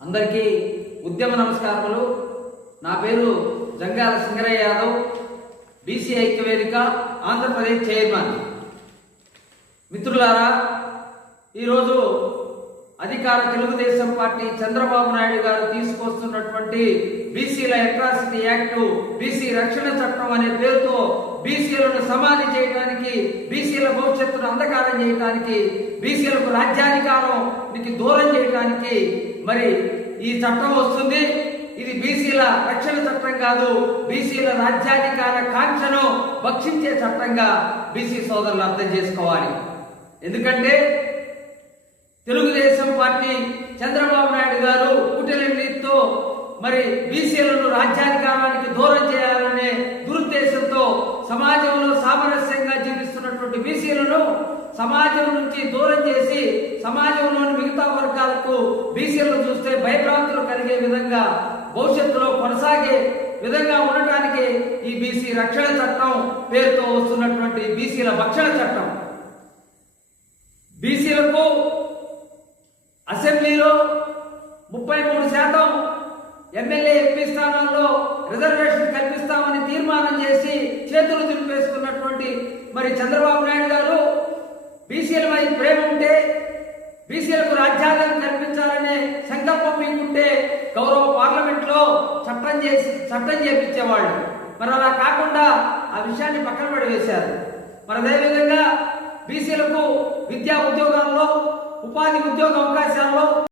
అందరికీ ఉద్యమ నమస్కారములు. నా పేరు జంగాల సింగరయ్య యాదవ్, బీసీ ఐక్యవేదిక ఆంధ్రప్రదేశ్ చైర్మన్. మిత్రులారా, ఈరోజు అధికార తెలుగుదేశం పార్టీ చంద్రబాబు నాయుడు గారు తీసుకొస్తున్నటువంటి బీసీల అట్రాసిటీ యాక్ట్, బీసీ రక్షణ చట్టం అనే పేరుతో బీసీలను సమాధి చేయడానికి, బీసీల భవిష్యత్తును అంధకారం చేయడానికి, బీసీలకు రాజ్యాధికారానికి దూరం చేయడానికి మరి ఈ చట్టం వస్తుంది. ఇది బీసీల రక్షణ చట్టం కాదు, బీసీల రాజ్యాధికార కాంక్షను భక్షించే చట్టంగా బీసీ సోదరులు అర్థం చేసుకోవాలి. ఎందుకంటే తెలుగుదేశం పార్టీ చంద్రబాబు నాయుడు గారు కుటిలతో మరి బీసీలను రాజ్యాధికారానికి దూరం చేయాలనే దురుద్దేశంతో సమాజంలో సామరస్యంగా జీవిస్తున్నటువంటి బీసీలను సమాజం నుంచి దూరం చేసి సమాజంలోని మిగతా వర్గాలకు బీసీలను చూస్తే భయభ్రాంతులు కలిగే విధంగా భవిష్యత్తులో కొనసాగే విధంగా ఉండటానికి ఈ బీసీ రక్షణ చట్టం పేరుతో వస్తున్నటువంటి బీసీల భక్షణ చట్టం. బీసీలకు అసెంబ్లీలో 33% ఎమ్మెల్యే ఎంపీ స్థానాల్లో రిజర్వేషన్ కల్పిస్తామని తీర్మానం చేసి చేతులు దులిపేసుకున్నటువంటి మరి చంద్రబాబు నాయుడు గారు బీసీలపై ప్రేమ ఉంటే, బీసీలకు రాజ్యాంగం కల్పించాలనే సంకల్పం మీకుంటే గౌరవ పార్లమెంట్ లో చట్టం చేపించేవాళ్ళు. మరి అలా కాకుండా ఆ విషయాన్ని పక్కన పడివేశారు. మరి అదేవిధంగా బీసీలకు విద్యా ఉద్యోగాల్లో, ఉపాధి ఉద్యోగ అవకాశాల్లో